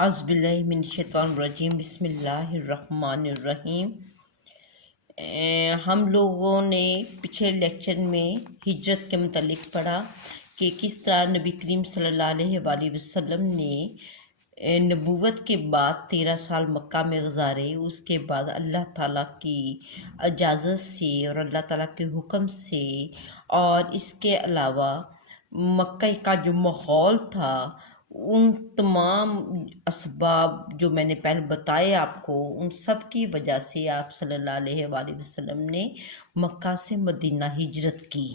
اعوذ باللہ من الشیطان الرجیم، بسم اللہ الرحمن الرحیم۔ ہم لوگوں نے پچھلے لیکچر میں ہجرت کے متعلق پڑھا کہ کس طرح نبی کریم صلی اللہ علیہ وآلہ وسلم نے نبوت کے بعد 13 سال مکہ میں گزارے۔ اس کے بعد اللہ تعالیٰ کی اجازت سے اور اللہ تعالیٰ کے حکم سے، اور اس کے علاوہ مکہ کا جو ماحول تھا، ان تمام اسباب جو میں نے پہلے بتائے آپ کو، ان سب کی وجہ سے آپ صلی اللہ علیہ وآلہ وسلم نے مکہ سے مدینہ ہجرت کی،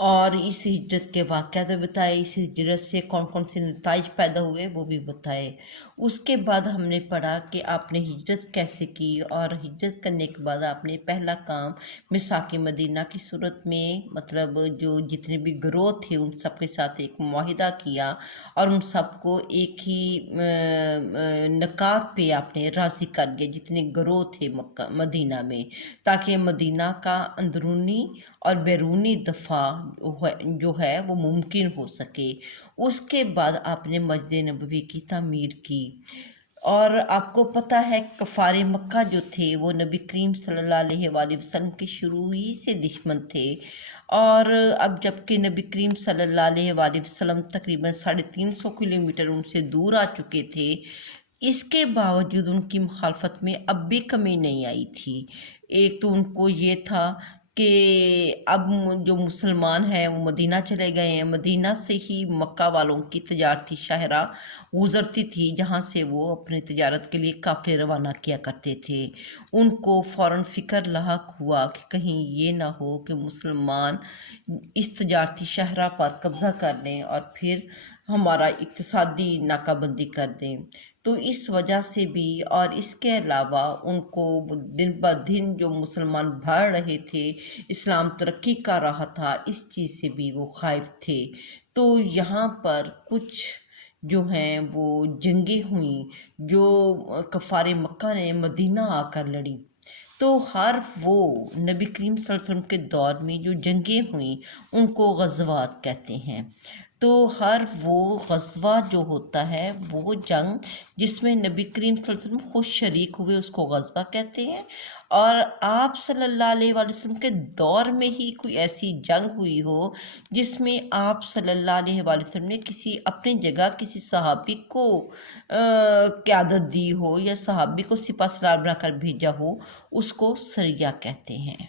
اور اس ہجرت کے واقعات بھی بتائے، اس ہجرت سے کون کون سے نتائج پیدا ہوئے وہ بھی بتائے۔ اس کے بعد ہم نے پڑھا کہ آپ نے ہجرت کیسے کی، اور ہجرت کرنے کے بعد آپ نے پہلا کام میثاق مدینہ کی صورت میں، مطلب جو جتنے بھی گروہ تھے ان سب کے ساتھ ایک معاہدہ کیا، اور ان سب کو ایک ہی نکات پہ آپ نے راضی کر لیا، جتنے گروہ تھے مدینہ میں، تاکہ مدینہ کا اندرونی اور بیرونی دفاع جو ہے وہ ممکن ہو سکے۔ اس کے بعد آپ نے مسجد نبوی کی تعمیر کی، اور آپ کو پتہ ہے کفار مکہ جو تھے وہ نبی کریم صلی اللہ علیہ وآلہ وسلم کے شروع ہی سے دشمن تھے، اور اب جب کہ نبی کریم صلی اللہ علیہ وآلہ وسلم تقریباً 350 کلومیٹر ان سے دور آ چکے تھے، اس کے باوجود ان کی مخالفت میں اب بھی کمی نہیں آئی تھی۔ ایک تو ان کو یہ تھا کہ اب جو مسلمان ہیں وہ مدینہ چلے گئے ہیں، مدینہ سے ہی مکہ والوں کی تجارتی شاہراہ گزرتی تھی، جہاں سے وہ اپنی تجارت کے لیے قافلے روانہ کیا کرتے تھے۔ ان کو فوراً فکر لاحق ہوا کہ کہیں یہ نہ ہو کہ مسلمان اس تجارتی شاہراہ پر قبضہ کر لیں اور پھر ہمارا اقتصادی ناکہ بندی کر دیں۔ تو اس وجہ سے بھی، اور اس کے علاوہ ان کو دن بہ دن جو مسلمان بڑھ رہے تھے، اسلام ترقی کر رہا تھا، اس چیز سے بھی وہ خائف تھے۔ تو یہاں پر کچھ جو ہیں وہ جنگیں ہوئیں جو کفار مکہ نے مدینہ آ کر لڑیں۔ تو ہر وہ نبی کریم صلی اللہ علیہ وسلم کے دور میں جو جنگیں ہوئیں ان کو غزوات کہتے ہیں۔ تو ہر وہ غزوہ جو ہوتا ہے، وہ جنگ جس میں نبی کریم صلی اللہ علیہ وسلم خود شریک ہوئے، اس کو غزوہ کہتے ہیں۔ اور آپ صلی اللہ علیہ وآلہ وسلم کے دور میں ہی کوئی ایسی جنگ ہوئی ہو جس میں آپ صلی اللہ علیہ وآلہ وسلم نے کسی اپنی جگہ کسی صحابی کو قیادت دی ہو، یا صحابی کو سپہ سالار بنا کر بھیجا ہو، اس کو سریہ کہتے ہیں۔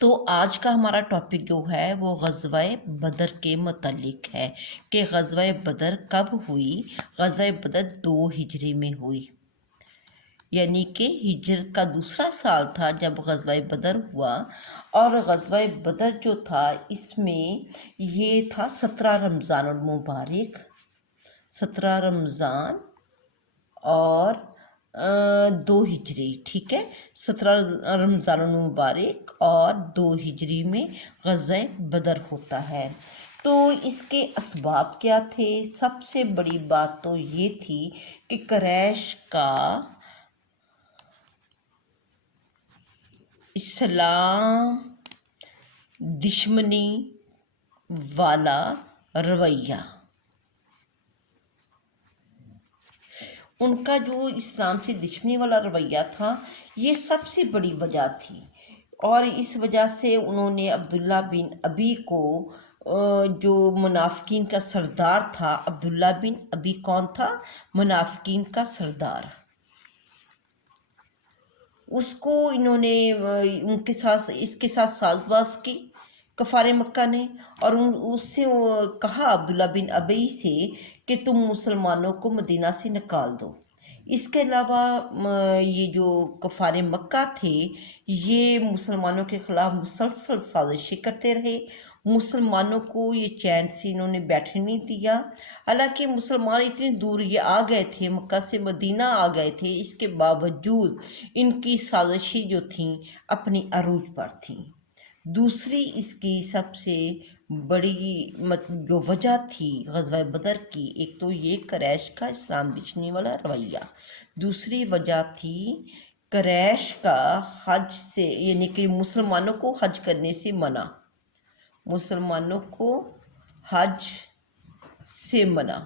تو آج کا ہمارا ٹاپک جو ہے وہ غزوہ بدر کے متعلق ہے کہ غزوہ بدر کب ہوئی۔ غزوہ بدر 2 ہجری میں ہوئی، یعنی کہ ہجرت کا دوسرا سال تھا جب غزوہ بدر ہوا، اور غزوہ بدر جو تھا اس میں یہ تھا 17 رمضان المبارک، 17 رمضان اور 2 ہجری، ٹھیک ہے، 17 رمضان المبارک اور 2 ہجری میں غزوہ بدر ہوتا ہے۔ تو اس کے اسباب کیا تھے؟ سب سے بڑی بات تو یہ تھی کہ قریش کا اسلام دشمنی والا رویہ، ان کا جو اسلام سے دشمنی والا رویہ تھا، یہ سب سے بڑی وجہ تھی۔ اور اس وجہ سے انہوں نے عبداللہ بن ابی کو، جو منافقین کا سردار تھا، عبداللہ بن ابی کون تھا؟ منافقین کا سردار، اس کو انہوں نے اس کے ساتھ ساز باز کی کفار مکہ نے، اور اس سے کہا عبداللہ بن ابی سے کہ تم مسلمانوں کو مدینہ سے نکال دو۔ اس کے علاوہ یہ جو کفار مکہ تھے، یہ مسلمانوں کے خلاف مسلسل سازشیں کرتے رہے، مسلمانوں کو یہ چین سے انہوں نے بیٹھنے نہیں دیا۔ حالانکہ مسلمان اتنی دور یہ آ گئے تھے، مکہ سے مدینہ آ گئے تھے، اس کے باوجود ان کی سازشیں جو تھیں اپنی عروج پر تھیں۔ دوسری اس کی سب سے بڑی جو وجہ تھی غزوہ بدر کی، ایک تو یہ قریش کا اسلام دشمنی والا رویہ، دوسری وجہ تھی قریش کا حج سے، یعنی کہ مسلمانوں کو حج کرنے سے منع، مسلمانوں کو حج سے منع۔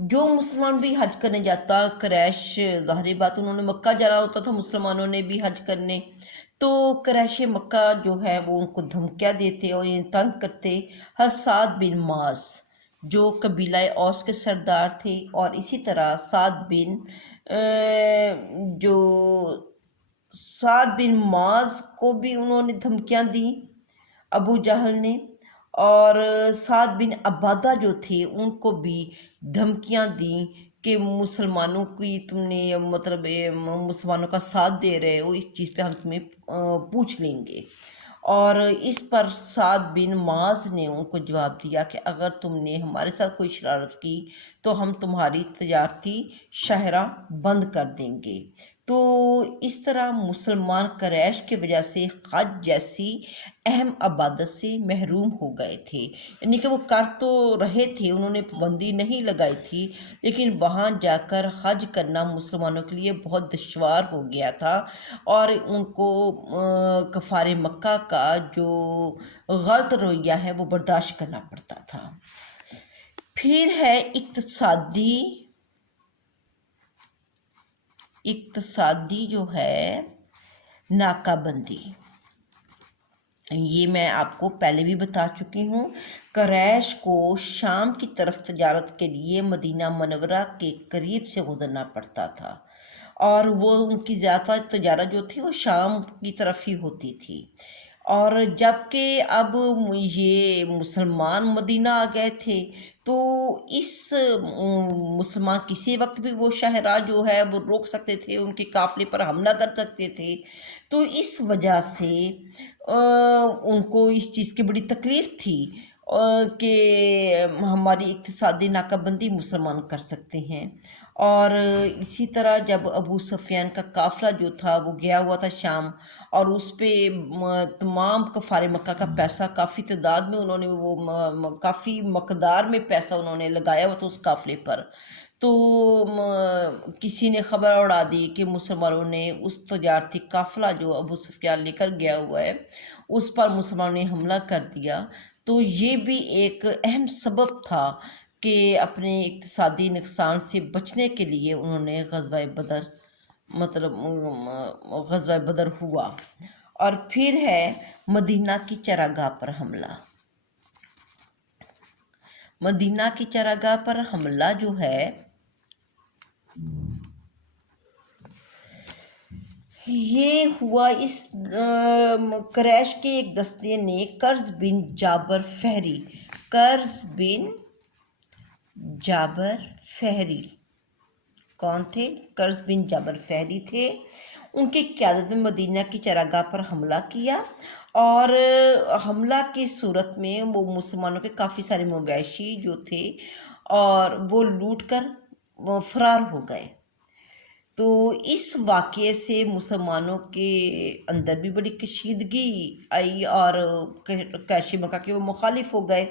جو مسلمان بھی حج کرنے جاتا، قریش ظاہری بات انہوں نے مکہ جانا ہوتا تھا، مسلمانوں نے بھی حج کرنے، تو قریش مکہ جو ہے وہ ان کو دھمکیاں دیتے اور انہیں تنگ کرتے۔ سعد بن معاذ جو قبیلہ اوس کے سردار تھے، اور اسی طرح جو سعد بن معاذ کو بھی انہوں نے دھمکیاں دیں ابو جہل نے، اور سعد بن عبادہ جو تھے ان کو بھی دھمکیاں دیں کہ مسلمانوں کی تم نے مطلب مسلمانوں کا ساتھ دے رہے ہو، اس چیز پہ ہم تمہیں پوچھ لیں گے۔ اور اس پر سعد بن معاذ نے ان کو جواب دیا کہ اگر تم نے ہمارے ساتھ کوئی شرارت کی تو ہم تمہاری تجارتی شاہراہ بند کر دیں گے۔ تو اس طرح مسلمان قریش کی وجہ سے حج جیسی اہم عبادت سے محروم ہو گئے تھے، یعنی کہ وہ کر تو رہے تھے، انہوں نے پابندی نہیں لگائی تھی، لیکن وہاں جا کر حج کرنا مسلمانوں کے لیے بہت دشوار ہو گیا تھا، اور ان کو کفار مکہ کا جو غلط رویہ ہے وہ برداشت کرنا پڑتا تھا۔ پھر ہے اقتصادی جو ہے ناکہ بندی۔ یہ میں آپ کو پہلے بھی بتا چکی ہوں، قریش کو شام کی طرف تجارت کے لیے مدینہ منورہ کے قریب سے گزرنا پڑتا تھا، اور وہ ان کی زیادہ تجارت جو تھی وہ شام کی طرف ہی ہوتی تھی۔ اور جب کہ اب یہ مسلمان مدینہ آ گئے تھے تو اس مسلمان کسی وقت بھی وہ شہراہ جو ہے وہ روک سکتے تھے، ان کے قافلے پر حملہ کر سکتے تھے، تو اس وجہ سے ان کو اس چیز کی بڑی تکلیف تھی کہ ہماری اقتصادی ناکہ بندی مسلمان کر سکتے ہیں۔ اور اسی طرح جب ابو سفیان کا قافلہ جو تھا وہ گیا ہوا تھا شام، اور اس پہ تمام کفار مکہ کا پیسہ کافی تعداد میں انہوں نے وہ کافی مقدار میں پیسہ انہوں نے لگایا ہوا تھا اس قافلے پر، تو کسی نے خبر اڑا دی کہ مسلمانوں نے اس تجارتی قافلہ جو ابو سفیان لے کر گیا ہوا ہے اس پر مسلمانوں نے حملہ کر دیا۔ تو یہ بھی ایک اہم سبب تھا کہ اپنے اقتصادی نقصان سے بچنے کے لیے انہوں نے غزوہ بدر ہوا۔ اور پھر ہے مدینہ کی چراگاہ پر حملہ۔ مدینہ کی چراگاہ پر حملہ جو ہے یہ ہوا اس قریش کے ایک دستے نے کرز بن جابر فہری کون تھے؟ کرز بن جابر فہری تھے، ان کی قیادت میں مدینہ کی چراگاہ پر حملہ کیا، اور حملہ کی صورت میں وہ مسلمانوں کے کافی سارے مویشی جو تھے اور وہ لوٹ کر فرار ہو گئے۔ تو اس واقعے سے مسلمانوں کے اندر بھی بڑی کشیدگی آئی، اور قریش مکہ کے وہ مخالف ہو گئے،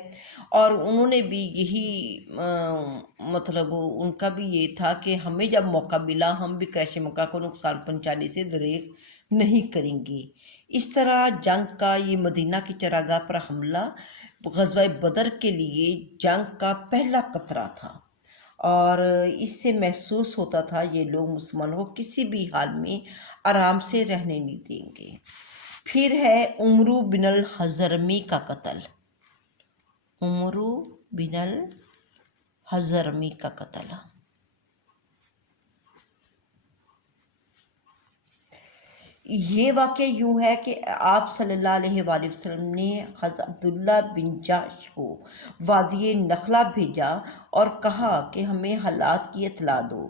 اور انہوں نے بھی یہی مطلب ان کا بھی یہ تھا کہ ہمیں جب موقع ملا ہم بھی قریش مکہ کو نقصان پہنچانے سے دریغ نہیں کریں گے۔ اس طرح جنگ کا یہ مدینہ کی چراگاہ پر حملہ غزوہ بدر کے لیے جنگ کا پہلا قطرہ تھا، اور اس سے محسوس ہوتا تھا یہ لوگ مسلمانوں کو کسی بھی حال میں آرام سے رہنے نہیں دیں گے۔ پھر ہے عمرو بن الحضرمی کا قتل۔ عمرو بن الحضرمی کا قتل، یہ واقعہ یوں ہے کہ آپ صلی اللہ علیہ وآلہ وسلم نے حضرت عبداللہ بن جحش کو وادی نخلہ بھیجا اور کہا کہ ہمیں حالات کی اطلاع دو،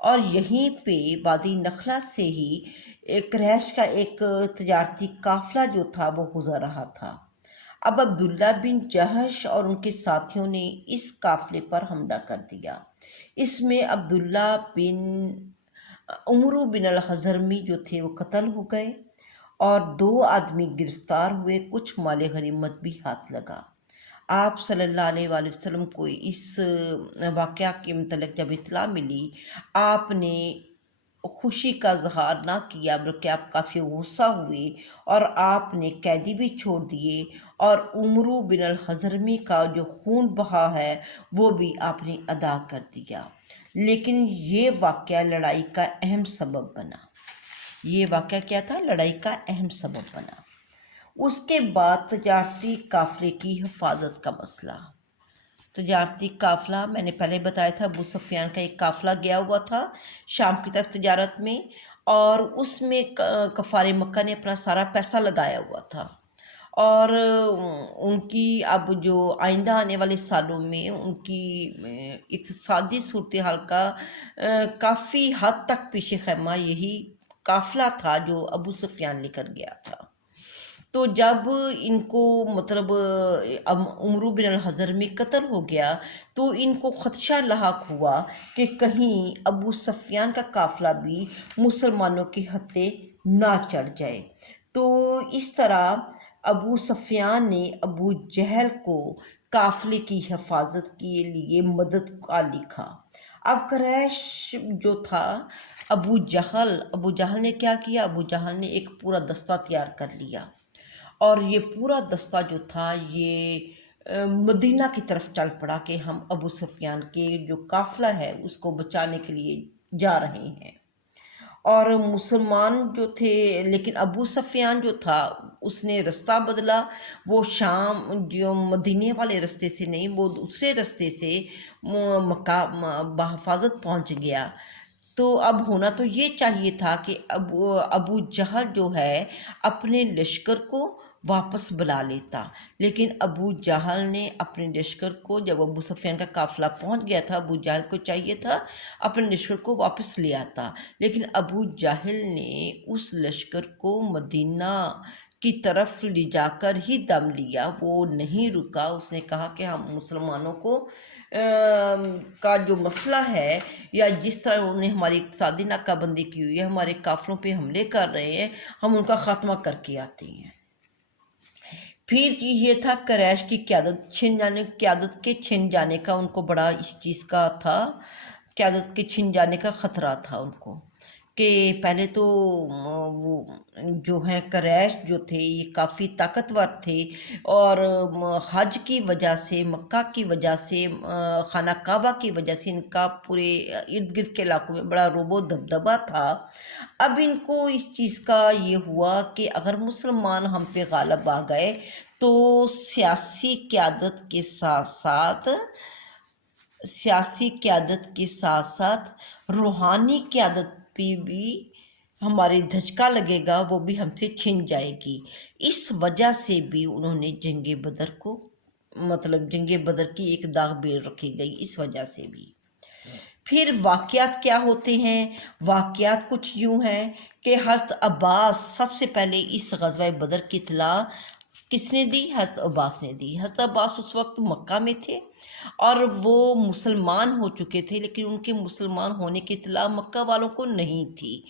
اور یہیں پہ وادی نخلہ سے ہی قریش کا ایک تجارتی قافلہ جو تھا وہ گزر رہا تھا۔ اب عبداللہ بن جحش اور ان کے ساتھیوں نے اس قافلے پر حملہ کر دیا۔ اس میں عمرو بن الحضرمی جو تھے وہ قتل ہو گئے، اور 2 آدمی گرفتار ہوئے، کچھ مال غنیمت بھی ہاتھ لگا۔ آپ صلی اللہ علیہ وآلہ وسلم کو اس واقعہ کے متعلق جب اطلاع ملی، آپ نے خوشی کا اظہار نہ کیا بلکہ آپ کافی غصہ ہوئے، اور آپ نے قیدی بھی چھوڑ دیے، اور عمرو بن الحضرمی کا جو خون بہا ہے وہ بھی آپ نے ادا کر دیا۔ لیکن یہ واقعہ لڑائی کا اہم سبب بنا۔ یہ واقعہ کیا تھا؟ لڑائی کا اہم سبب بنا۔ اس کے بعد تجارتی قافلے کی حفاظت کا مسئلہ۔ تجارتی قافلہ میں نے پہلے بتایا تھا، ابو سفیان کا ایک قافلہ گیا ہوا تھا شام کی طرف تجارت میں، اور اس میں کفار مکہ نے اپنا سارا پیسہ لگایا ہوا تھا، اور ان کی اب جو آئندہ آنے والے سالوں میں ان کی اقتصادی صورتحال کا کافی حد تک پیش خیمہ یہی قافلہ تھا جو ابو سفیان لے کر گیا تھا۔ تو جب ان کو مطلب عمرو بن الحضرمی قتل ہو گیا تو ان کو خدشہ لاحق ہوا کہ کہیں ابو سفیان کا قافلہ بھی مسلمانوں کے ہتھے نہ چڑھ جائے۔ تو اس طرح ابو سفیان نے ابو جہل کو قافلے کی حفاظت کے لیے مدد کا لکھا۔ اب قریش جو تھا، ابو جہل نے کیا کیا؟ ابو جہل نے ایک پورا دستہ تیار کر لیا، اور یہ پورا دستہ جو تھا یہ مدینہ کی طرف چل پڑا کہ ہم ابو سفیان کے جو قافلہ ہے اس کو بچانے کے لیے جا رہے ہیں۔ اور مسلمان جو تھے، لیکن ابو سفیان جو تھا اس نے رستہ بدلا، وہ شام جو مدینے والے رستے سے نہیں، وہ دوسرے رستے سے مکہ بحفاظت پہنچ گیا۔ تو اب ہونا تو یہ چاہیے تھا کہ ابو جہل جو ہے اپنے لشکر کو واپس بلا لیتا، لیکن ابو جہل نے اپنے لشکر کو، جب ابو سفیان کا قافلہ پہنچ گیا تھا، ابو جہل کو چاہیے تھا اپنے لشکر کو واپس لے آتا، لیکن ابو جہل نے اس لشکر کو مدینہ کی طرف لے جا کر ہی دم لیا، وہ نہیں رکا۔ اس نے کہا کہ ہم مسلمانوں کو کا جو مسئلہ ہے، یا جس طرح انہوں نے ہماری اقتصادی ناکہ بندی کی ہوئی ہے، ہمارے قافلوں پہ حملے کر رہے ہیں، ہم ان کا خاتمہ کر کے آتے ہیں۔ پھر یہ تھا قریش کی قیادت کے چھن جانے کا، ان کو بڑا اس چیز کا تھا، قیادت کے چھن جانے کا خطرہ تھا ان کو، کہ پہلے تو وہ جو ہیں قریش جو تھے یہ کافی طاقتور تھے، اور حج کی وجہ سے، مکہ کی وجہ سے، خانہ کعبہ کی وجہ سے ان کا پورے ارد گرد کے علاقوں میں بڑا رعب و دبدبہ تھا۔ اب ان کو اس چیز کا یہ ہوا کہ اگر مسلمان ہم پہ غالب آ گئے تو سیاسی قیادت کے ساتھ ساتھ روحانی قیادت پہ بھی ہمارے دھچکا لگے گا، وہ بھی ہم سے چھن جائے گی۔ اس وجہ سے بھی انہوں نے جنگ بدر کی ایک داغ بیل رکھی گئی، اس وجہ سے بھی۔ پھر واقعات کیا ہوتے ہیں؟ واقعات کچھ یوں ہیں کہ حضرت عباس، سب سے پہلے اس غزوہ بدر کی اطلاع کس نے دی؟ حضرت عباس نے دی۔ حضرت عباس اس وقت مکہ میں تھے اور وہ مسلمان ہو چکے تھے، لیکن ان کے مسلمان ہونے کی اطلاع مکہ والوں کو نہیں تھی۔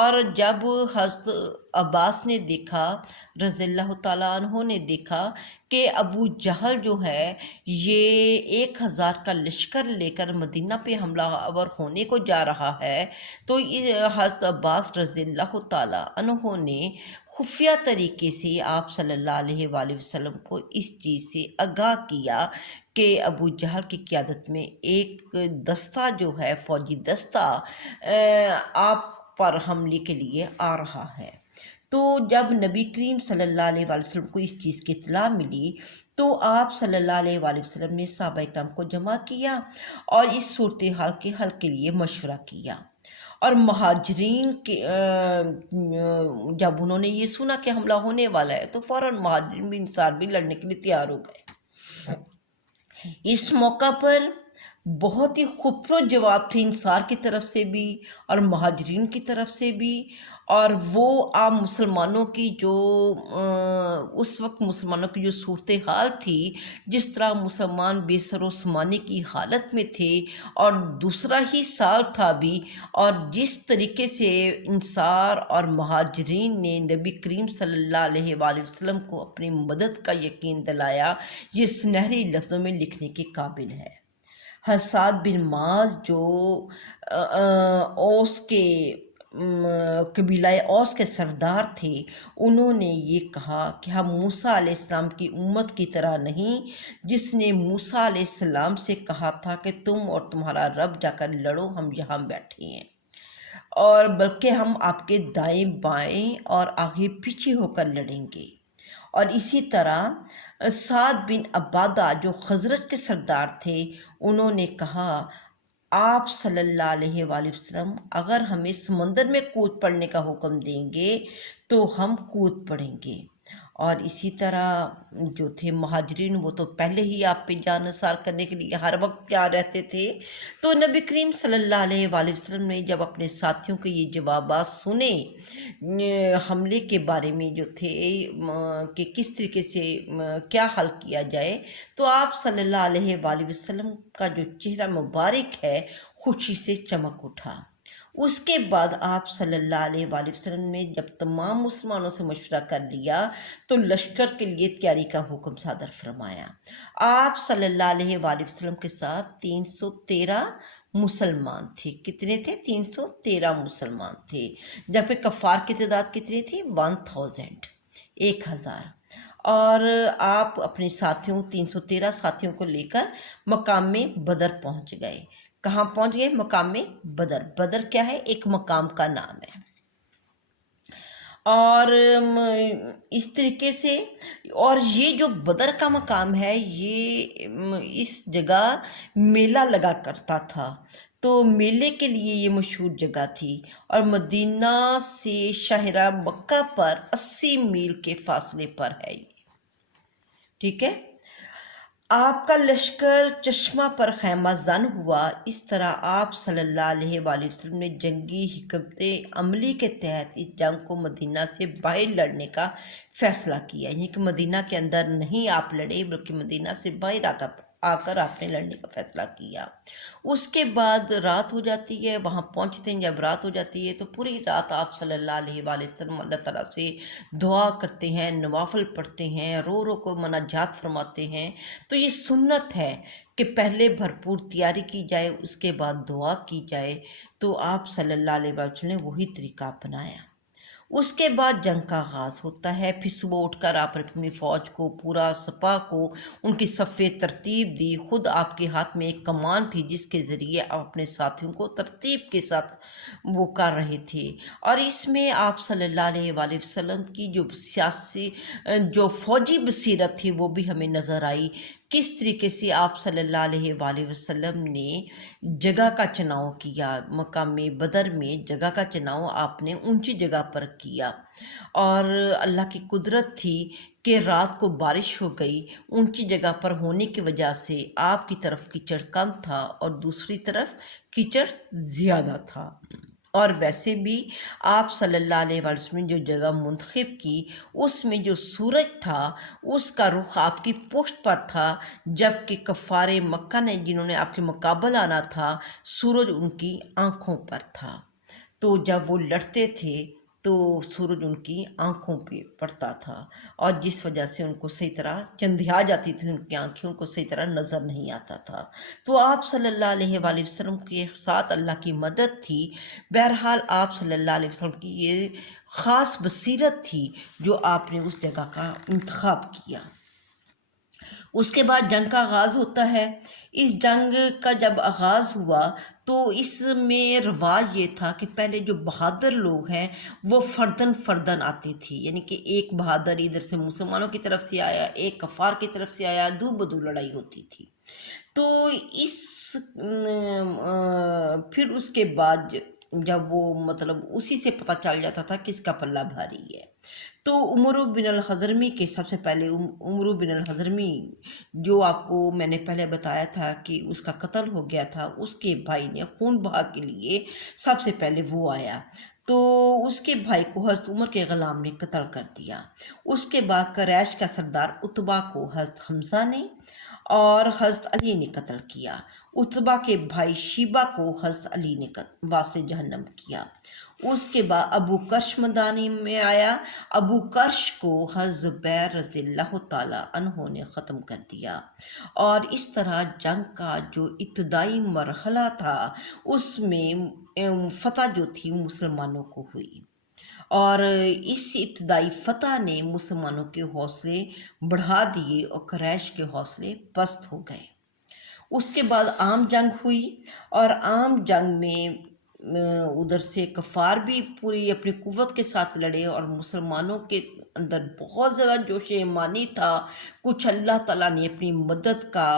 اور جب حضرت عباس نے دیکھا، رضی اللہ تعالیٰ عنہ نے دیکھا کہ ابو جہل جو ہے یہ 1000 کا لشکر لے کر مدینہ پہ حملہ آور ہونے کو جا رہا ہے، تو حضرت عباس رضی اللہ تعالیٰ عنہ نے خفیہ طریقے سے آپ صلی اللہ علیہ وآلہ وسلم کو اس چیز سے آگاہ کیا کہ ابو جہل کی قیادت میں ایک دستہ جو ہے، فوجی دستہ آپ پر حملے کے لیے آ رہا ہے۔ تو جب نبی کریم صلی اللہ علیہ وآلہ وسلم کو اس چیز کی اطلاع ملی تو آپ صلی اللہ علیہ وآلہ وسلم نے صحابہ کرام کو جمع کیا اور اس صورتحال کے حل کے لیے مشورہ کیا۔ اور مہاجرین کے جب انہوں نے یہ سنا کہ حملہ ہونے والا ہے تو فوراً مہاجرین بھی انصار بھی لڑنے کے لیے تیار ہو گئے۔ اس موقع پر بہت ہی خوبصورت جواب تھے انصار کی طرف سے بھی اور مہاجرین کی طرف سے بھی، اور وہ عام مسلمانوں کی جو اس وقت مسلمانوں کی جو صورتحال تھی، جس طرح مسلمان بے سر و سمانے کی حالت میں تھے اور دوسرا ہی سال تھا بھی، اور جس طریقے سے انصار اور مہاجرین نے نبی کریم صلی اللہ علیہ وآلہ وسلم کو اپنی مدد کا یقین دلایا، یہ سنہری لفظوں میں لکھنے کے قابل ہے۔ حساد بن معاذ جو اوس کے قبیلہ اوس کے سردار تھے، انہوں نے یہ کہا کہ ہم موسیٰ علیہ السلام کی امت کی طرح نہیں، جس نے موسیٰ علیہ السلام سے کہا تھا کہ تم اور تمہارا رب جا کر لڑو، ہم یہاں بیٹھے ہیں، اور بلکہ ہم آپ کے دائیں بائیں اور آگے پیچھے ہو کر لڑیں گے۔ اور اسی طرح سعد بن عبادہ جو خزرج کے سردار تھے، انہوں نے کہا آپ صلی اللہ علیہ وآلہ وسلم اگر ہمیں سمندر میں کود پڑنے کا حکم دیں گے تو ہم کود پڑیں گے۔ اور اسی طرح جو تھے مہاجرین، وہ تو پہلے ہی آپ پہ جان نثار کرنے کے لیے ہر وقت تیار رہتے تھے۔ تو نبی کریم صلی اللہ علیہ وآلہ وسلم نے جب اپنے ساتھیوں کے یہ جوابات سنے حملے کے بارے میں جو تھے کہ کس طریقے سے کیا حل کیا جائے، تو آپ صلی اللہ علیہ وآلہ وسلم کا جو چہرہ مبارک ہے خوشی سے چمک اٹھا۔ اس کے بعد آپ صلی اللہ علیہ وآلہ وسلم نے جب تمام مسلمانوں سے مشورہ کر لیا تو لشکر کے لیے تیاری کا حکم صادر فرمایا۔ آپ صلی اللہ علیہ وآلہ وسلم کے ساتھ 313 مسلمان تھے۔ کتنے تھے؟ 313 مسلمان تھے، جبکہ کفار کی تعداد کتنی تھی؟ 1000۔ اور آپ اپنے ساتھیوں 313 ساتھیوں کو لے کر مقام بدر پہنچ گئے۔ کہاں پہنچ گئے؟ مقام بدر۔ بدر کیا ہے؟ ایک مقام کا نام ہے۔ اور اس طریقے سے، اور یہ جو بدر کا مقام ہے، یہ اس جگہ میلہ لگا کرتا تھا، تو میلے کے لیے یہ مشہور جگہ تھی، اور مدینہ سے شہرہ مکہ پر 80 میل کے فاصلے پر ہے یہ، ٹھیک ہے۔ آپ کا لشکر چشمہ پر خیمہ زن ہوا۔ اس طرح آپ صلی اللہ علیہ وآلہ وسلم نے جنگی حکمت عملی کے تحت اس جنگ کو مدینہ سے باہر لڑنے کا فیصلہ کیا، یعنی کہ مدینہ کے اندر نہیں آپ لڑے، بلکہ مدینہ سے باہر آ کر آپ نے لڑنے کا فیصلہ کیا۔ اس کے بعد رات ہو جاتی ہے، وہاں پہنچتے ہیں، جب رات ہو جاتی ہے تو پوری رات آپ صلی اللہ علیہ وآلہ وسلم اللہ تعالیٰ سے دعا کرتے ہیں، نوافل پڑھتے ہیں، رو رو کو مناجات فرماتے ہیں۔ تو یہ سنت ہے کہ پہلے بھرپور تیاری کی جائے، اس کے بعد دعا کی جائے، تو آپ صلی اللہ علیہ وسلم نے وہی طریقہ اپنایا۔ اس کے بعد جنگ کا آغاز ہوتا ہے۔ پھر صبح اٹھ کر آپ نے اپنی فوج کو، پورا سپاہ کو، ان کی صف ترتیب دی۔ خود آپ کے ہاتھ میں ایک کمان تھی جس کے ذریعے آپ اپنے ساتھیوں کو ترتیب کے ساتھ وہ کر رہے تھے، اور اس میں آپ صلی اللہ علیہ وآلہ وسلم کی جو سیاسی جو فوجی بصیرت تھی وہ بھی ہمیں نظر آئی۔ کس طریقے سے آپ صلی اللہ علیہ وآلہ وسلم نے جگہ کا چناؤ کیا، مقام بدر میں جگہ کا چناؤ آپ نے اونچی جگہ پر کیا، اور اللہ کی قدرت تھی کہ رات کو بارش ہو گئی۔ اونچی جگہ پر ہونے کی وجہ سے آپ کی طرف کیچڑ کم تھا اور دوسری طرف کیچڑ زیادہ تھا، اور ویسے بھی آپ صلی اللہ علیہ وآلہ وسلم نے جو جگہ منتخب کی، اس میں جو سورج تھا اس کا رخ آپ کی پشت پر تھا، جبکہ کفار مکہ نے جنہوں نے آپ کے مقابل آنا تھا، سورج ان کی آنکھوں پر تھا۔ تو جب وہ لڑتے تھے تو سورج ان کی آنکھوں پہ پڑتا تھا، اور جس وجہ سے ان کو صحیح طرح چندھیا جاتی تھی، ان کی آنکھیں ان کو صحیح طرح نظر نہیں آتا تھا۔ تو آپ صلی اللہ علیہ وآلہ وسلم کے ساتھ اللہ کی مدد تھی۔ بہرحال آپ صلی اللہ علیہ وسلم کی یہ خاص بصیرت تھی جو آپ نے اس جگہ کا انتخاب کیا۔ اس کے بعد جنگ کا آغاز ہوتا ہے۔ اس جنگ کا جب آغاز ہوا تو اس میں رواج یہ تھا کہ پہلے جو بہادر لوگ ہیں وہ فردن فردن آتے تھے، یعنی کہ ایک بہادر ادھر سے مسلمانوں کی طرف سے آیا، ایک کفار کی طرف سے آیا، دو بدو لڑائی ہوتی تھی۔ تو پھر اس کے بعد جب وہ اسی سے پتہ چل جاتا تھا کس کا پلہ بھاری ہے، تو عمرو بن الحضرمی کے سب سے پہلے عمرو بن الحضرمی جو آپ کو میں نے پہلے بتایا تھا کہ اس کا قتل ہو گیا تھا، اس کے بھائی نے خون بہا کے لیے سب سے پہلے وہ آیا، تو اس کے بھائی کو حضرت عمر کے غلام نے قتل کر دیا۔ اس کے بعد قریش کا سردار عتبہ کو حضرت حمزہ نے اور حضرت علی نے قتل کیا۔ عتبہ کے بھائی شیبہ کو حضرت علی نے واسطے جہنم کیا۔ اس کے بعد ابو کرش مدانی میں آیا۔ ابو کرش کو حضرت زبیر رضی اللہ تعالیٰ عنہ نے ختم کر دیا، اور اس طرح جنگ کا جو ابتدائی مرحلہ تھا اس میں فتح جو تھی وہ مسلمانوں کو ہوئی، اور اس ابتدائی فتح نے مسلمانوں کے حوصلے بڑھا دیے اور قریش کے حوصلے پست ہو گئے۔ اس کے بعد عام جنگ ہوئی، اور عام جنگ میں ادھر سے کفار بھی پوری اپنی قوت کے ساتھ لڑے، اور مسلمانوں کے اندر بہت زیادہ جوش ایمانی تھا۔ کچھ اللہ تعالیٰ نے اپنی مدد کا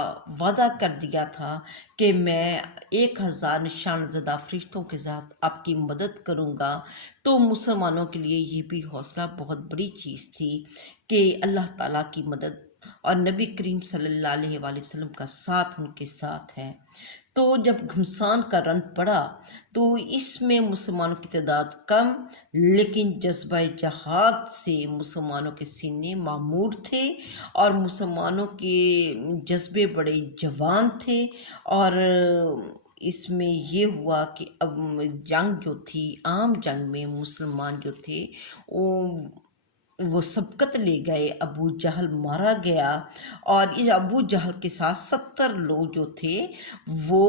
وعدہ کر دیا تھا کہ میں 1000 نشان زدہ فرشتوں کے ساتھ آپ کی مدد کروں گا، تو مسلمانوں کے لیے یہ بھی حوصلہ بہت بڑی چیز تھی کہ اللہ تعالیٰ کی مدد اور نبی کریم صلی اللہ علیہ وآلہ وسلم کا ساتھ ان کے ساتھ ہے۔ تو جب گھمسان کا رن پڑا تو اس میں مسلمانوں کی تعداد کم، لیکن جذبہ جہاد سے مسلمانوں کے سینے معمور تھے، اور مسلمانوں کے جذبے بڑے جوان تھے، اور اس میں یہ ہوا کہ اب جنگ جو تھی، عام جنگ میں مسلمان جو تھے وہ سبقت لے گئے، ابو جہل مارا گیا، اور اس ابو جہل کے ساتھ 70 لوگ جو تھے وہ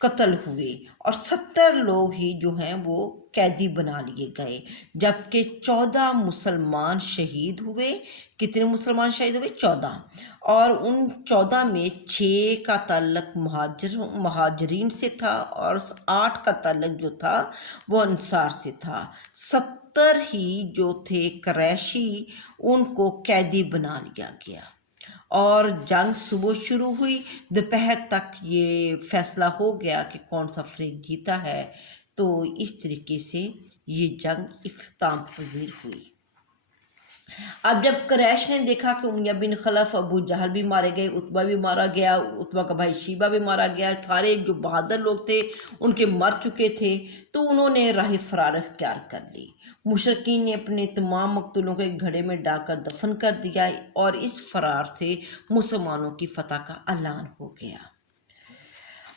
قتل ہوئے، اور 70 لوگ ہی جو ہیں وہ قیدی بنا لیے گئے، جبکہ 14 مسلمان شہید ہوئے۔ کتنے مسلمان شہید ہوئے؟ 14، اور ان 14 میں 6 کا تعلق مہاجرین سے تھا، اور 8 کا تعلق جو تھا وہ انصار سے تھا۔ 70 ہی جو تھے قریشی، ان کو قیدی بنا لیا گیا، اور جنگ صبح شروع ہوئی، دوپہر تک یہ فیصلہ ہو گیا کہ کون سا فریق جیتا ہے۔ تو اس طریقے سے یہ جنگ اختتام پذیر ہوئی۔ اب جب قریش نے دیکھا کہ امیہ بن خلف، ابو جہل بھی مارے گئے، عتبہ بھی مارا گیا، عتبہ کا بھائی شیبہ بھی مارا گیا، سارے جو بہادر لوگ تھے ان کے مر چکے تھے، تو انہوں نے راہ فرار اختیار کر لی۔ مشرکین نے اپنے تمام مقتولوں کو ایک گھڑے میں ڈال کر دفن کر دیا، اور اس فرار سے مسلمانوں کی فتح کا اعلان ہو گیا۔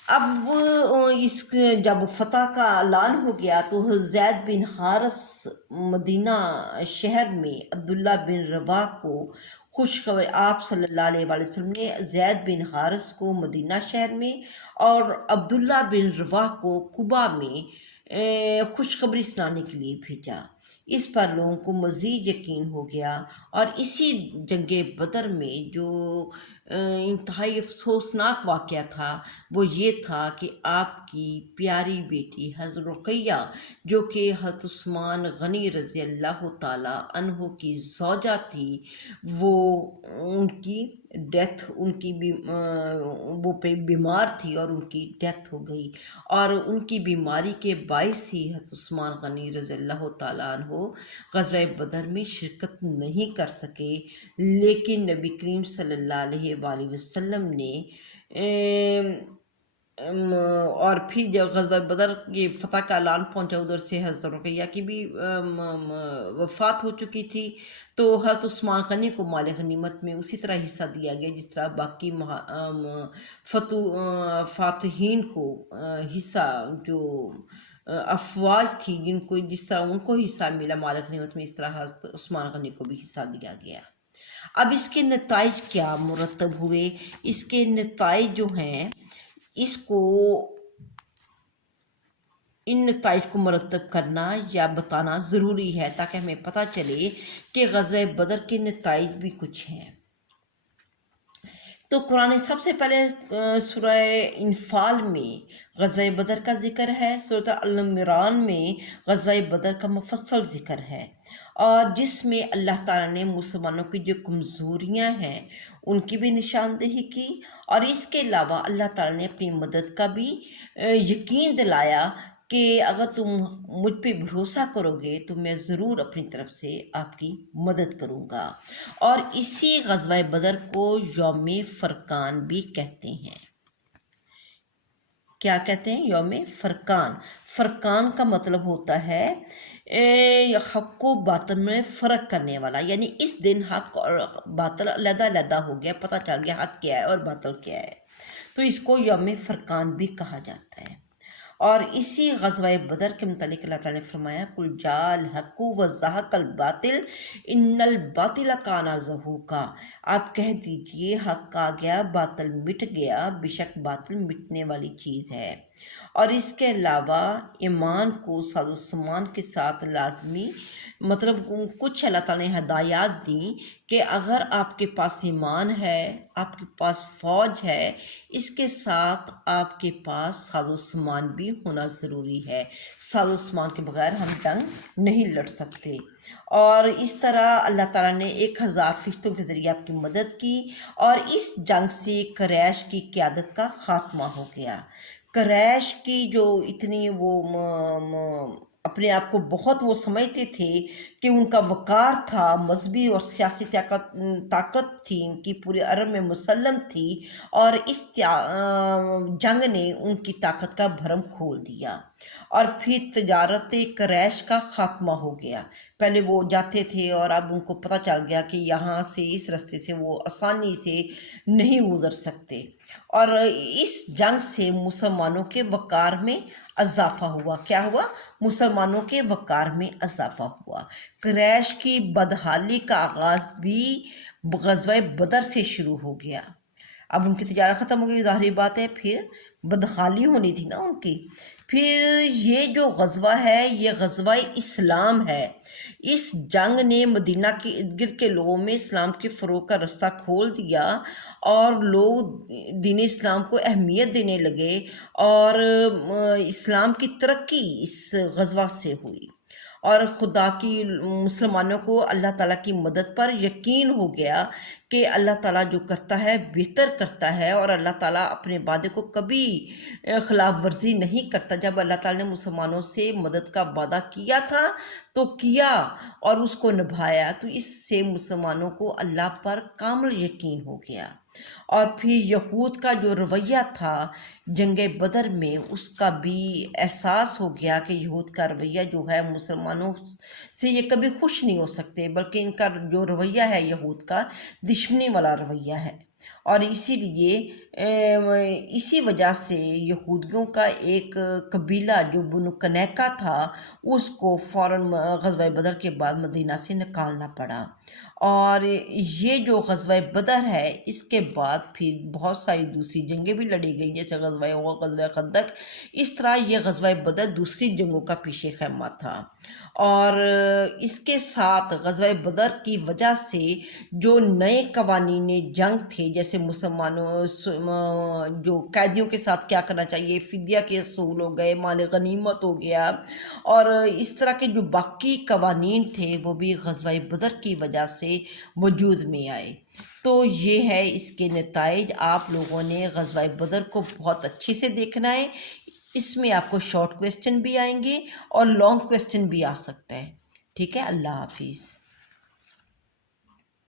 اب جب فتح کا اعلان ہو گیا تو زید بن حارث مدینہ شہر میں عبداللہ بن رواح کو خوشخبری، آپ صلی اللہ علیہ وآلہ وسلم نے زید بن حارث کو مدینہ شہر میں اور عبداللہ بن رواح کو قبا میں خوشخبری سنانے کے لیے بھیجا۔ اس پر لوگوں کو مزید یقین ہو گیا، اور اسی جنگ بدر میں جو انتہائی افسوسناک واقعہ تھا وہ یہ تھا کہ آپ کی پیاری بیٹی حضرت رقیہ، جو کہ حضرت عثمان غنی رضی اللہ تعالیٰ عنہ کی زوجہ تھی، وہ ان کی ڈیتھ، وہ بیمار تھی اور ان کی ڈیتھ ہو گئی، اور ان کی بیماری کے باعث ہی حضرت عثمان غنی رضی اللہ تعالیٰ عنہ غزوہ بدر میں شرکت نہیں کر سکے۔ لیکن نبی کریم صلی اللہ علیہ وآلہ وسلم نے اور پھر جب غزوہ بدر کی فتح کا اعلان پہنچا، ادھر سے حضرت رقیہ کی بھی وفات ہو چکی تھی، تو حضرت عثمان غنی کو مال غنیمت میں اسی طرح حصہ دیا گیا جس طرح باقی فاتحین کو حصہ، جو افواج تھی جس طرح ان کو حصہ ملا مال غنیمت میں، اس طرح حضرت عثمان غنی کو بھی حصہ دیا گیا۔ اب اس کے نتائج کیا مرتب ہوئے؟ اس کے نتائج جو ہیں، ان نتائج کو مرتب کرنا یا بتانا ضروری ہے تاکہ ہمیں پتہ چلے کہ غزوہ بدر کے نتائج بھی کچھ ہیں۔ تو قرآن سب سے پہلے سورہ انفال میں غزوہ بدر کا ذکر ہے، سورہ العمران میں غزوہ بدر کا مفصل ذکر ہے، اور جس میں اللہ تعالیٰ نے مسلمانوں کی جو کمزوریاں ہیں ان کی بھی نشاندہی کی، اور اس کے علاوہ اللہ تعالیٰ نے اپنی مدد کا بھی یقین دلایا کہ اگر تم مجھ پہ بھروسہ کرو گے تو میں ضرور اپنی طرف سے آپ کی مدد کروں گا۔ اور اسی غزوہ بدر کو یوم فرقان بھی کہتے ہیں۔ کیا کہتے ہیں؟ یوم فرقان۔ فرقان کا مطلب ہوتا ہے حق و باطل میں فرق کرنے والا، یعنی اس دن حق اور باطل علیحدہ علیحدہ ہو گیا، پتہ چل گیا حق کیا ہے اور باطل کیا ہے، تو اس کو یوم فرقان بھی کہا جاتا ہے۔ اور اسی غزوہ بدر کے متعلق اللہ تعالیٰ نے فرمایا قل جاء الحق وزہق الباطل ان الباطل کان زہوقا، آپ کہہ دیجئے حق آ گیا باطل مٹ گیا، بے شک باطل مٹنے والی چیز ہے۔ اور اس کے علاوہ ایمان کو ساز و سامان کے ساتھ لازمی، مطلب کچھ اللہ تعالیٰ نے ہدایات دیں کہ اگر آپ کے پاس ایمان ہے، آپ کے پاس فوج ہے، اس کے ساتھ آپ کے پاس ساز و سامان بھی ہونا ضروری ہے۔ ساز و سامان کے بغیر ہم جنگ نہیں لڑ سکتے۔ اور اس طرح اللہ تعالیٰ نے 1000 فرشتوں کے ذریعے آپ کی مدد کی، اور اس جنگ سے قریش کی قیادت کا خاتمہ ہو گیا۔ قریش کی جو اتنی اپنے آپ کو بہت وہ سمجھتے تھے کہ ان کا وقار تھا، مذہبی اور سیاسی طاقت تھی ان کی پورے عرب میں مسلم تھی، اور اس جنگ نے ان کی طاقت کا بھرم کھول دیا، اور پھر تجارت قریش کا خاتمہ ہو گیا۔ پہلے وہ جاتے تھے اور اب ان کو پتہ چل گیا کہ یہاں سے اس رستے سے وہ آسانی سے نہیں گزر سکتے، اور اس جنگ سے مسلمانوں کے وقار میں اضافہ ہوا۔ کیا ہوا؟ مسلمانوں کے وقار میں اضافہ ہوا۔ قریش کی بدحالی کا آغاز بھی غزوہ بدر سے شروع ہو گیا۔ اب ان کی تجارت ختم ہو گئی، ظاہری بات ہے، پھر بدحالی ہونی تھی نا ان کی۔ پھر یہ جو غزوہ ہے یہ غزوہ اسلام ہے۔ اس جنگ نے مدینہ کے ارد گرد کے لوگوں میں اسلام کے فروغ کا رستہ کھول دیا، اور لوگ دین اسلام کو اہمیت دینے لگے، اور اسلام کی ترقی اس غزوہ سے ہوئی، اور خدا کی مسلمانوں کو اللہ تعالیٰ کی مدد پر یقین ہو گیا کہ اللہ تعالیٰ جو کرتا ہے بہتر کرتا ہے، اور اللہ تعالیٰ اپنے وعدے کو کبھی خلاف ورزی نہیں کرتا۔ جب اللہ تعالیٰ نے مسلمانوں سے مدد کا وعدہ کیا تھا تو کیا، اور اس کو نبھایا، تو اس سے مسلمانوں کو اللہ پر کامل یقین ہو گیا۔ اور پھر یہود کا جو رویہ تھا جنگ بدر میں، اس کا بھی احساس ہو گیا کہ یہود کا رویہ جو ہے مسلمانوں سے یہ کبھی خوش نہیں ہو سکتے، بلکہ ان کا جو رویہ ہے یہود کا دشمنی والا رویہ ہے، اور اسی لیے اسی وجہ سے یہودیوں کا ایک قبیلہ جو بنو کنیکا تھا اس کو فوراً غزوہ بدر کے بعد مدینہ سے نکالنا پڑا۔ اور یہ جو غزوہ بدر ہے اس کے بعد پھر بہت ساری دوسری جنگیں بھی لڑی گئی، جیسے غزوہ خندق۔ اس طرح یہ غزوہ بدر دوسری جنگوں کا پیش خیمہ تھا، اور اس کے ساتھ غزوہ بدر کی وجہ سے جو نئے قوانین جنگ تھے، جیسے مسلمانوں جو قیدیوں کے ساتھ کیا کرنا چاہیے، فدیہ کے اصول ہو گئے، مال غنیمت ہو گیا، اور اس طرح کے جو باقی قوانین تھے وہ بھی غزوہ بدر کی وجہ سے وجود میں آئے۔ تو یہ ہے اس کے نتائج۔ آپ لوگوں نے غزوہ بدر کو بہت اچھے سے دیکھنا ہے، اس میں آپ کو شارٹ کویسچن بھی آئیں گے اور لانگ کویسچن بھی آ سکتا ہے۔ ٹھیک ہے، اللہ حافظ۔